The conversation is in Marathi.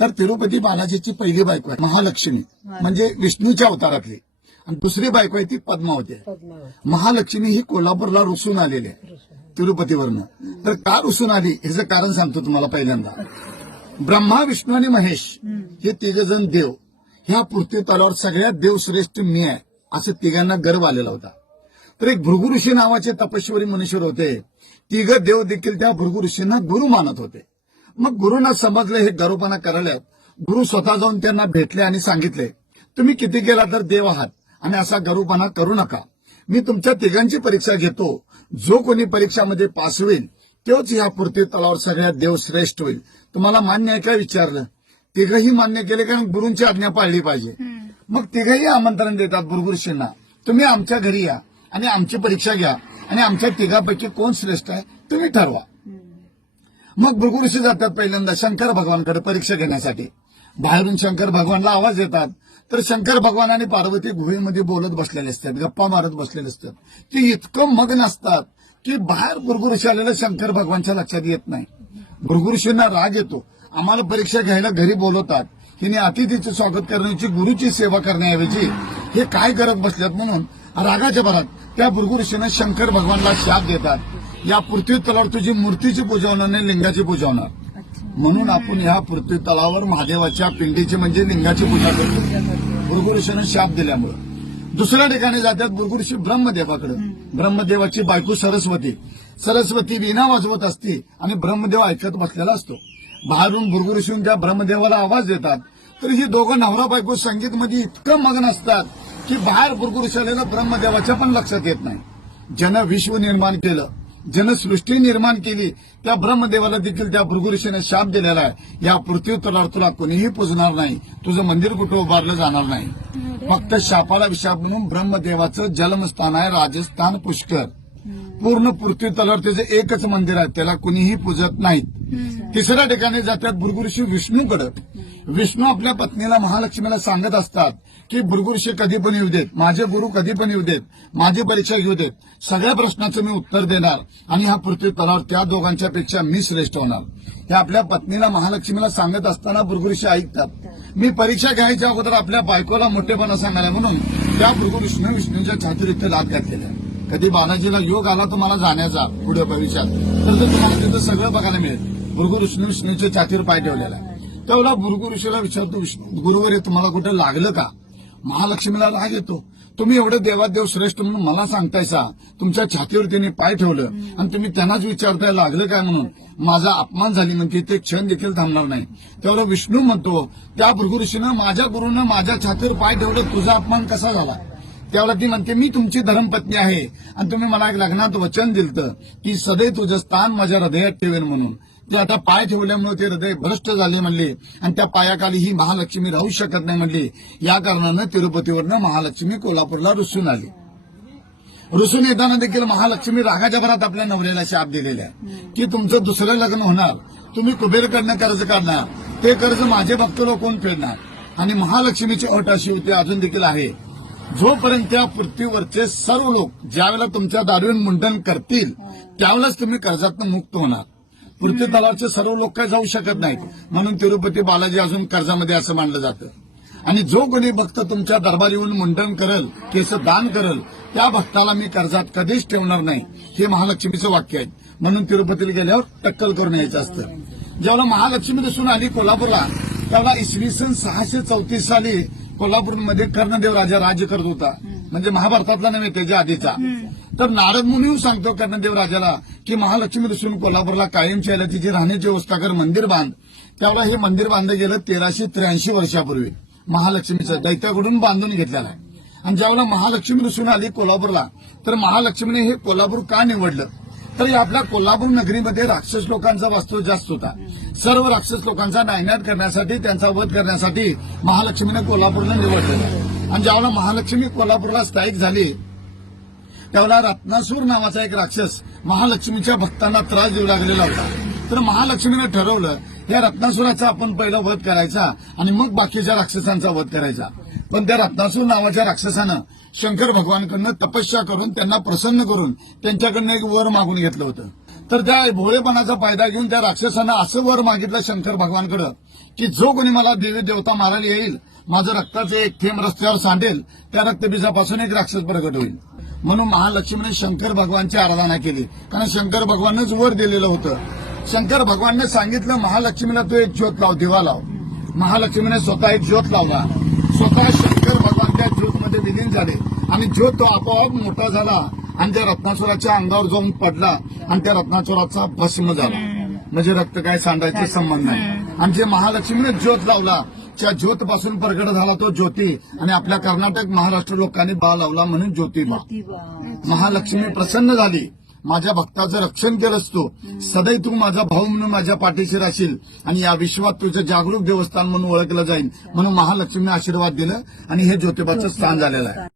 तर तिरुपती बालाजीची पहिली बायको आहे महालक्ष्मी, म्हणजे विष्णूच्या अवतारातली, आणि दुसरी बायको आहे ती पद्मावती आहे. महालक्ष्मी ही कोल्हापूरला रुसून आलेली आहे तिरुपतीवरनं. तर का रुसून आली ह्याचं कारण सांगतो तुम्हाला. पहिल्यांदा ब्रह्मा, विष्णू आणि महेश हे तिघजण देव, ह्या पृथ्वी तलावर सगळ्यात देवश्रेष्ठ मी आहे असं तिघांना गर्व आलेला होता. तर एक भृगु ऋषी नावाचे तपस्वी मनुष्य होते. तिघ देव देखील त्या भृगु ऋषींना गुरु मानत होते. मग गुरुंना समजले हे गर्वपणा करायला. गुरु स्वतः जाऊन त्यांना भेटले आणि सांगितले, तुम्ही किती केला तर देव आहात आणि असा गर्वपणा करू नका. मी तुमच्या तिघांची परीक्षा घेतो. जो कोणी परीक्षामध्ये पास होईल तोच ह्या पृथ्वी तलावर सगळ्यात देव श्रेष्ठ होईल. तुम्हाला मान्य आहे का विचारलं. तिघही मान्य केले, कारण गुरूंची आज्ञा पाळली पाहिजे. मग तिघही आमंत्रण देतात भृगु ऋषींना, तुम्ही आमच्या घरी या आणि आमची परीक्षा घ्या आणि आमच्या तिघापैकी कोण श्रेष्ठ आहे तुम्ही ठरवा. मग भृगु ऋषी जातात पहिल्यांदा शंकर भगवानकडे परीक्षा घेण्यासाठी. बाहेरून शंकर भगवानला आवाज येतात. तर शंकर भगवान आणि पार्वती गुहेमध्ये बोलत बसलेले असतात, गप्पा मारत बसलेले असतात. ते इतकं मग्न असतात की बाहेर भृगु ऋषी आलेलं शंकर भगवानच्या लक्षात येत नाही. भृगु ऋषींना राग येतो. आम्हाला परीक्षा घ्यायला घरी बोलवतात, हिने अतिथीचे स्वागत करण्याची, गुरुची सेवा करण्याऐवजी हे काय करत बसल्यात. म्हणून रागाच्या भरात त्या भृगु ऋषीने शंकर भगवानला शाप देतात, या पृथ्वी तलावर तुझी मूर्तीची पूजा होणार नाही, लिंगाची पूजा होणार. म्हणून आपण ह्या पृथ्वी तलावर महादेवाच्या पिंडीची म्हणजे लिंगाची पूजा करतो भृगु ऋषीने शाप दिल्यामुळे. दुसऱ्या ठिकाणी जातात भृगु ऋषी ब्रह्मदेवाकडे. ब्रह्मदेवाची बायको सरस्वती वीणा वाजवत असते आणि ब्रह्मदेव ऐकत बसलेला असतो. बाहेरून भृगु ऋषी त्या ब्रह्मदेवाला आवाज देतात. तर ही दोघं नवरा बायको संगीतमध्ये इतकं मग्न असतात की बाहेर भृगु ऋषी आलेलं ब्रह्मदेवाच्या पण लक्षात येत नाही. जन विश्व निर्माण केलं, जनसृष्टी निर्माण केली, त्या ब्रह्मदेवाला देखील त्या भृगु ऋषीने शाप दिलेला आहे, या पृथ्वी तलावर तुला कोणीही पूजणार नाही, तुझं मंदिर कुठं उभारलं जाणार नाही. फक्त शापाला विशाप म्हणून ब्रह्मदेवाचं जन्मस्थान आहे राजस्थान पुष्कर. पूर्ण पृथ्वी तलावर त्याचं एकच मंदिर आहे, त्याला कुणीही पूजत नाहीत. तिसऱ्या ठिकाणी जातात भृगु ऋषी विष्णूकडे. विष्णू आपल्या पत्नीला महालक्ष्मीला सांगत असतात की भृगु ऋषी कधी पण येऊ देत, माझे गुरु कधी पण येऊ देत, माझी परीक्षा घेऊ देत, सगळ्या प्रश्नाचं मी उत्तर देणार आणि ह्या पृथ्वी तलावर त्या दोघांच्या पेक्षा मी श्रेष्ठ होणार. हे आपल्या पत्नीला महालक्ष्मीला सांगत असताना भृगु ऋषी ऐकतात. मी परीक्षा घ्यायच्या अगोदर आपल्या बायकोला मोठेपणा सांगायला म्हणून त्या भृगु ऋषीने विष्णूच्या छातीवर इथे लाद घातलेल्या. कधी बालाजीला योग आला तुम्हाला जाण्याचा पुढे भविष्यात, तर तुम्हाला तिथं सगळं बघायला मिळेल. भृगु विष्णूच्या छातीवर पाय ठेवलेला आहे. तेवढा भृगु ऋषीला विचारतो, गुरुवर तुम्हाला कुठं लागलं का. महालक्ष्मीला राग येतो, तुम्ही एवढे देवादेव श्रेष्ठ म्हणून मला सांगतायसा, तुमच्या छातीवर त्यांनी पाय ठेवलं आणि तुम्ही त्यांनाच विचारताय लागलं काय म्हणून. माझा अपमान झाली म्हणते, ते क्षण देखील थांबणार नाही. तेवढा विष्णू म्हणतो, त्या भृगु ऋषीनं माझ्या गुरुनं माझ्या छातीवर पाय ठेवलं, तुझा अपमान कसा झाला. त्यावेळेला ती म्हणते, मी तुमची धर्मपत्नी आहे आणि तुम्ही मला एक लग्नात वचन दिलतं की सदैव तुझं स्थान माझ्या हृदयात ठेवेन म्हणून. ते आता पाय ठेवल्यामुळे ते हृदय भ्रष्ट झाले म्हणले आणि त्या पायाखाली ही महालक्ष्मी राहू शकत नाही म्हणली. या कारणानं तिरुपतीवरनं महालक्ष्मी कोल्हापूरला रुसून आली. रुसून येताना देखील महालक्ष्मी रागाच्या भरात आपल्या नवऱ्याला शाप दिलेला आहे की तुमचं दुसरं लग्न होणार, तुम्ही कुबेरकडनं कर्ज काढणार, ते कर्ज माझे भक्त लोक कोण फेडणार. आणि महालक्ष्मीची अट अशी होती, अजून देखील आहे, जोपर्यंत त्या पृथ्वीवरचे सर्व लोक ज्यावेळेला तुमच्या दारूवर मुंडन करतील त्यावेळेस तुम्ही कर्जातून मुक्त होणार. पृथ्वी तलावरचे सर्व लोक काही जाऊ शकत नाहीत. म्हणून तिरुपती बालाजी अजून कर्जामध्ये असं मानलं जातं. आणि जो कोणी भक्त तुमच्या दरबार येऊन मुंडन करल, केस दान करल, त्या भक्ताला मी कर्जात कधीच ठेवणार नाही, हे महालक्ष्मीचं वाक्य आहे. म्हणून तिरुपतीला गेल्यावर टक्कल करून यायचं असतं. जेव्हा महालक्ष्मी दिसून आली कोल्हापूरला, तेव्हा इसवी सन 634 साली कोल्हापूरमध्ये कर्णदेव राजा राज्य करत होता. म्हणजे महाभारतातला नव्हे, त्याच्या आधीचा. तर नारद मुनी सांगतो कर्णदेव राजाला की महालक्ष्मी दिसून कोल्हापूरला कायमची यायला तिची राहण्याची व्यवस्था कर, मंदिर बांध. त्यावेळेला हे मंदिर बांधलं गेलं 1383 वर्षापूर्वी. महालक्ष्मीचं दैत्याकडून बांधून घेतलेलं आहे. आणि ज्यावेळेला महालक्ष्मी दिसून आली कोल्हापूरला, तर महालक्ष्मीने हे कोल्हापूर का निवडलं, तर आपल्या कोल्हापूर नगरीमध्ये राक्षस लोकांचा वास्तव जास्त होता. सर्व राक्षस लोकांचा नायनाट करण्यासाठी, त्यांचा वध करण्यासाठी महालक्ष्मीने कोल्हापूरला निवडलेलं. आणि ज्यावेळेला महालक्ष्मी कोल्हापूरला स्थायिक झाली, त्यावेळेला रत्नासूर नावाचा एक राक्षस महालक्ष्मीच्या भक्तांना त्रास देऊ लागलेला होता. तर महालक्ष्मीने ठरवलं, या रत्नासुराचा आपण पहिला वध करायचा आणि मग बाकीच्या राक्षसांचा वध करायचा. पण त्या रत्नासूर नावाच्या राक्षसानं शंकर भगवानकडनं तपस्या करून त्यांना प्रसन्न करून त्यांच्याकडनं एक वर मागून घेतलं होतं. तर त्या भोळेपणाचा फायदा घेऊन त्या राक्षसानं असं वर मागितलं शंकर भगवानकडं की जो कोणी मला देवी देवता मारायला येईल, माझं रक्ताचं एक थेंब रस्त्यावर सांडेल, त्या रक्तबीजापासून एक राक्षस प्रगट होईल. म्हणून महालक्ष्मीने शंकर भगवानची आराधना केली, कारण शंकर भगवानच वर दिलेलं होतं. शंकर भगवानने सांगितलं महालक्ष्मीला तू एक ज्योत लाव, दिवा लाव. महालक्ष्मीने स्वतः एक ज्योत लावला. स्वतः शंकर भगवान त्या ज्योतमध्ये विलीन झाले आणि ज्योत तो आपोआप मोठा झाला आणि त्या रत्नासुराच्या अंगावर जाऊन पडला आणि त्या रत्नासुराचा भस्म झाला. म्हणजे रक्त काय सांडायचा संबंध नाही. आणि जे महालक्ष्मीने ज्योत लावला त्या ज्योत पासून प्रगट झाला तो ज्योती, आणि आपल्या कर्नाटक महाराष्ट्र लोकांनी बा लावला म्हणून ज्योतिबा. महालक्ष्मी प्रसन्न झाली, माझ्या भक्ताचं रक्षण केलंस तू, सदैव तू माझा भाऊ म्हणून माझ्या पाठीशी राहशील आणि या विश्वात तुझं जागरूक देवस्थान म्हणून ओळखलं जाईल. म्हणून महालक्ष्मीने आशीर्वाद दिलं आणि हे ज्योतिबाचं स्थान झालेलं आहे.